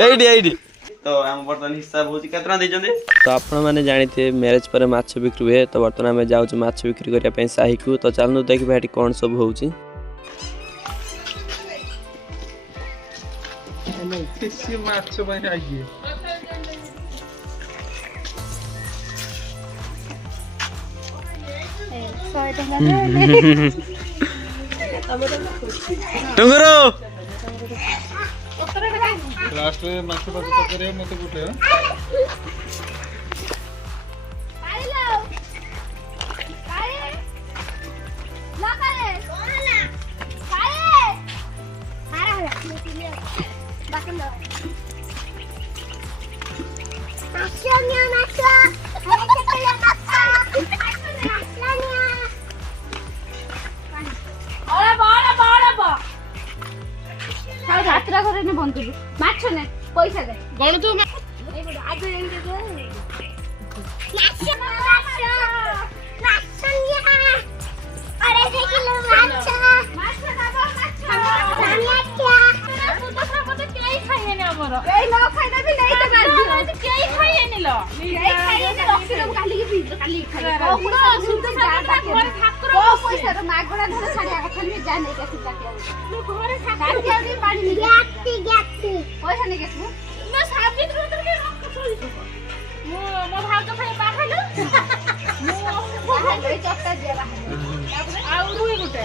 AD AD तो हम बर्तन हिसाब होची केतना दे जंदे तो आपण माने जानिते मैरिज पर माछ बिक्री हुए तो बर्तन हमें जाउछ माछ बिक्री करिया पे साही को तो चलनु देखि हेटी कोन सब होउची किसी माछ बन आइए टुंगरो लास्ट में माछ बात करे मते गुटे यात्रा करे ने बंद कर माछ ने पैसा दे गण तू आज अरे किलो माछ माछ दादा माछ केई खाइए ने हमर केई न खाइना भी नहीं तो मार केई खाइए ने लो केई खाइए ने रखी दो काली के पी काली खाइ पूरा शुद्ध जाता के ठाकुर को पैसा तो मागड़ा धर छाड़िया कथा नहीं जाने के सिद्धा के घरे ठाकुर के भी पानी गाती पैसा नहीं के मैं साबी तो के छोड़ी मो भाग तो खाइ पा खाइलो मो ले चक्का जेला आउ रुई गुटे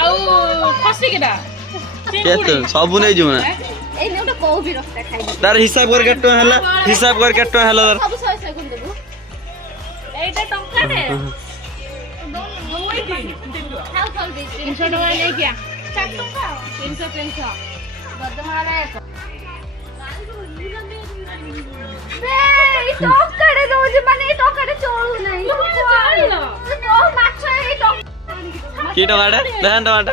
आउ खसी केडा केत सबु नै जुना ए नेउटा को भी रखता खाइ तार हिसाब कर केटो हला हिसाब कर केटो हला सब 100 सेकंड देबो एटा टंका दे दोई दे खाउ खाउ दे 300 टका ले क्या 4 टका 300 बदमारे बे टोका रे दोज माने टोका रे चोळू नाही चोळीलो तो माछ ए टोका की टमाटा दहन टमाटा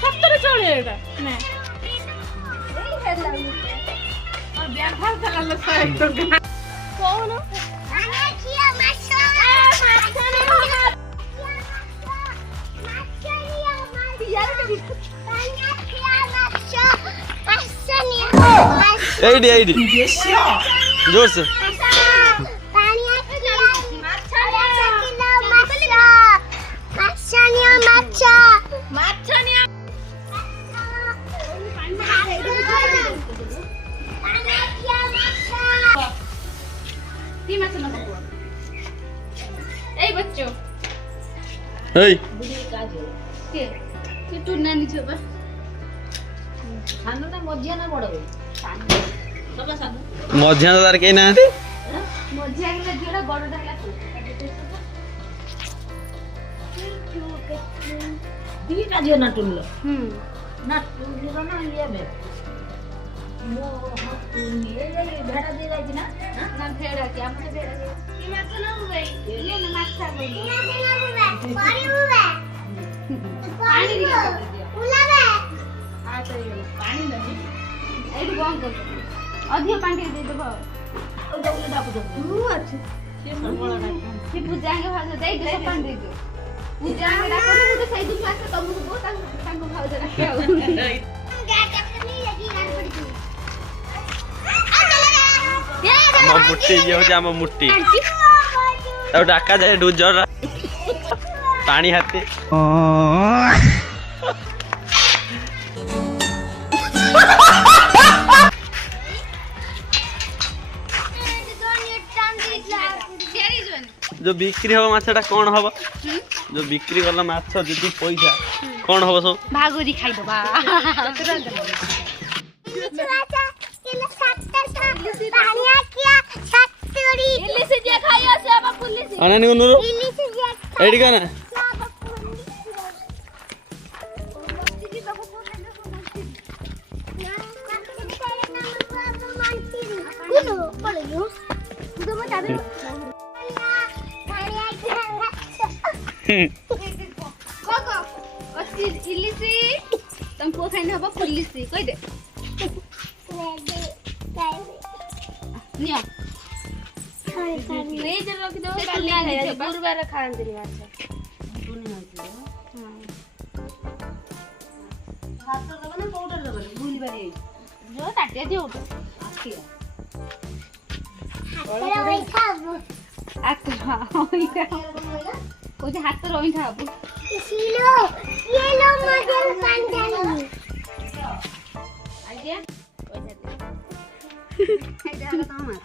70 चोळे एटा ने ए हेला और ब्याह भाग चला 100 टका कोन आना किया माछ एडी एडी जोर से बच्चों तू नानी छो बा सानो ना मजिया ना बड़ हो सब सानो मध्यान तार के नाते मजिया के जोड़ा बड़ डाला दीटा जो ना टुनलो ना टुनलो ना ये बे मो हाथ ये भेड़ा दे जाई ना ना भेड़ा के हमने भेड़ा की माछ ना हुए ये ना माछ खा गई ना हुए पानी हुए पानी दिया उलावे आ तो ये पानी नहीं एडी बंद कर अधिक पानी दे देबो ओ दउले डाकू दो अच्छा से मंगला डाक से पूजा के भाषा दे दे पानी दे दो पूजा के डाक तो तो सही दुख से तुमको बहुत तांको भाव दे रखे हो नहीं लगी गान पड़ी हम मुट्ठी ये हो जा हम मुट्ठी अब डाका जाए डूज जरा पानी हाथे जो बिक्री हो माछटा कोन हबो जो बिक्री करला माछ जदी पैसा कोन हबो सब भागोरी खाइ दबा अनानी उनुरो एडी काना तुमको खाने हबो पुलिसी कहि दे निया फ्रिज रख दो काली गुरुवार खांदिनी माछ पुनी होइछे हां भात दबो ना पाउडर दबो भूली बारी जो ताटिया दियो आखिया हाथ रोइठा कोजे हाथ रोइठा अब सिलो ये लो मॉडल पांडाली आइडिया पैसा दे आइडिया का काम है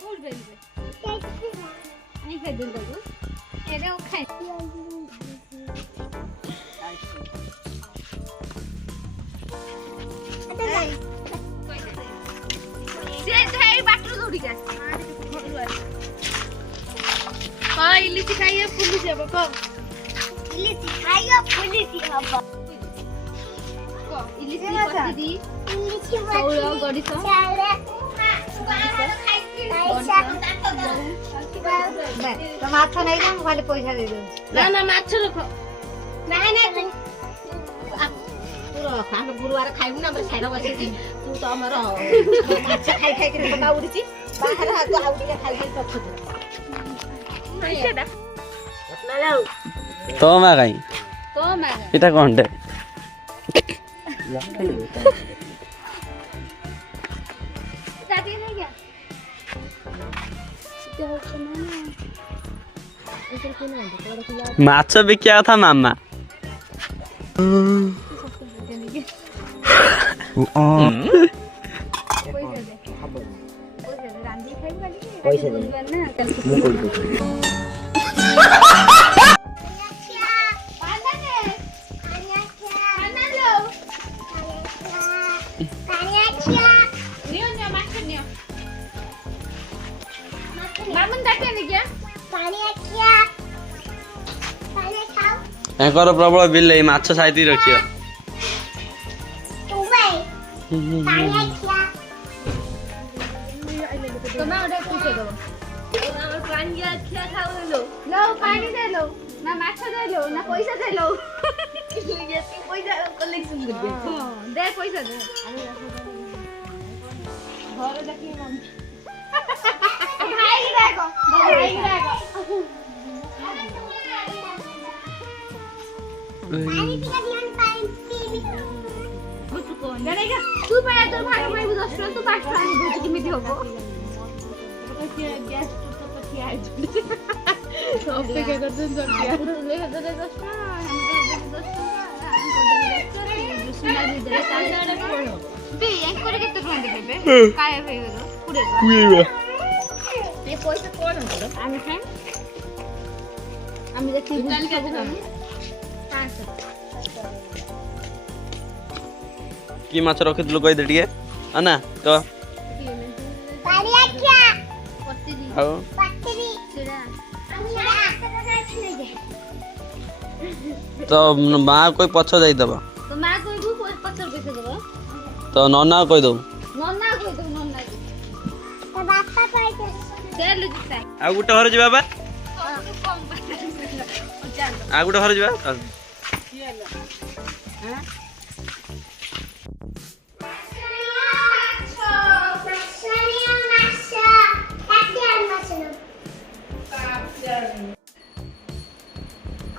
फुल बेल नहीं खाई दूँ तो ये वो खाई इलिसी खाइए पुलिस है बाबा इलिसी खाइयो पुलिस हबो इलिसी पत्ती दी इलिसी सौलो गडी छ चाले तो माछ नहीं ना खाली पैसा दे दो ना ना माछ रख नहीं नहीं तू रख हम गुरुवार खाइबु ना हमर खाइला बसे तू तो हमर माछ खाइ खाइ के पका उड़िछि बाहर हाथ आउटिया खाइ खाइ सब खत पैसा दा अपना लाओ तो मैं कहीं तो मैं এটা কোনটা जाती नहीं क्या মাছ বিকিয়া কথা মামা पैसा दे ना ଏଙ୍କର ପ୍ରବଳ ବିଲ୍ ଏଇ ମାଛ ସାଇତି ରଖିବ तुम्हें ऑर्डर पूछे दो और पानी क्या खाओ लो पानी दे लो ना माछ दे लो ना पैसा दे लो ये पैसा कलेक्शन कर दे दे पैसा दे घर देखी मम्मी भाई की देखो भाई की देखो जानेगा तू पहले तो भाग में भी 10 तू 5 खाने बुझ के मिट होगो गैस तो पछी आइ तो अब क्या करते हैं जल्दी आप तो ले हदे 10 सुना दे दे सारे पड़ो बे एक करे केते टका देबे काय होइबो पुरे কুইবা ए पैसा कोन हो আমি খাই আমি দেখি কাল কে দেব 500 কি মাছ ରଖିଥିଲୁ କହିଦେ ଟିକେ ଆନା ତ ଆଉ ତ ମା କଇ ପଛ ଯାଇ ଦବ तो मैं कोई भी 50 पैसे देबो ତ ନନା କଇ ଦଉ नन्ना कोई तो नन्ना तो बापा पैसे दे ले जिता ଆଉ ଗୋଟେ ଘର ଯିବା ବା कम पैसे चल ଆଉ ଗୋଟେ ଘର ଯିବା ଚାଲ।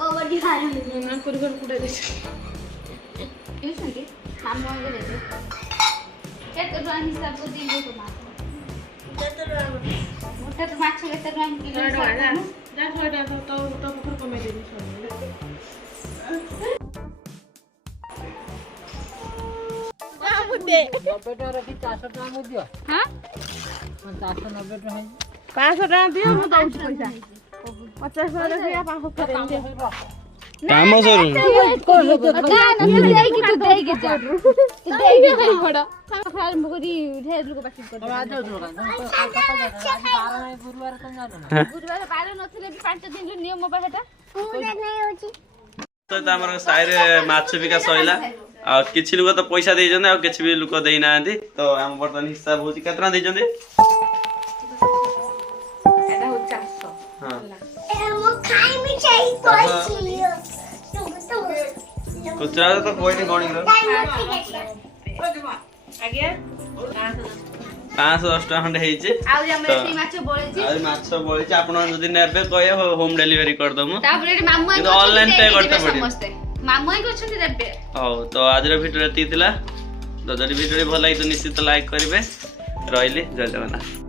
कबड्डी हार ना कर कर कुडे दे ये संगे हम मोगे दे केते ड्राइंग हिसाब को दिन दे तो माछ मोटा तो माछ केते ड्राइंग किलो जा छोड़ा तो पकड़ कमे दे दे 90 टका रखी 400 टका मु दियो हां 490 टका 500 टका दियो मु दउछ पैसा 50 टका दिया 500 करे କାମ ସରୁ ना तू देगी तू देगी जा तू देगी जा बड़ा खाल मुगरी ढेर लोग बाकी कर आ जाओ दुकान तो काल गुरुवार तो जानो ना गुरुवार 12 नथिले भी 5 दिन रो नियम बा हेटा पूरा नहीं होची ତ ଆମର ସାଇରେ ମାଛ ବିକା ସଇଲା ଆଉ କିଛି ଲୋକ ତ ପଇସା ଦେଇଛନ୍ତି ଆଉ କିଛି ବି ଲୋକ ଦେଇ ନାହାନ୍ତି ତ ଆମ ବର୍ତ୍ତମାନ ହିସାବ ହଉଛି କେତେ ଟଙ୍କା ଦେଇଛନ୍ତି एटा हो 400 ହଁ वो खाई में चाहिए पैसे खुचरा तो कोई नहीं गणी लो आगे 510 ଟଙ୍କା ଖଣ୍ଡେ ହେଇଛି ଆଉ ଆମର ଏଠି ମାଛ ବଳିଛି ଆଉ ମାଛ ବଳିଛି ଆପଣ ଯଦି ନେବେ କହିବେ ହୋମ ଡେଲିଭରି କରିଦବୁ ତାପରେ ଏଠି ମାମୁ କିନ୍ତୁ online pay କରତେ ପଡିବ। ସମସ୍ତେ ମାମୁ ଆଇ ଅଛନ୍ତି ଦେବେ ହଉ ତ ଆଜିର ଭିଡ଼ିଓ ଏତିକି ଥିଲା ତ ଯଦି ଭିଡ଼ିଓ ଭଲ ଲାଗିତ ନିଶ୍ଚିତ ଲାଇକ୍ କରିବେ ରହିଲି ଜୟ ଜଗନ୍ନାଥ।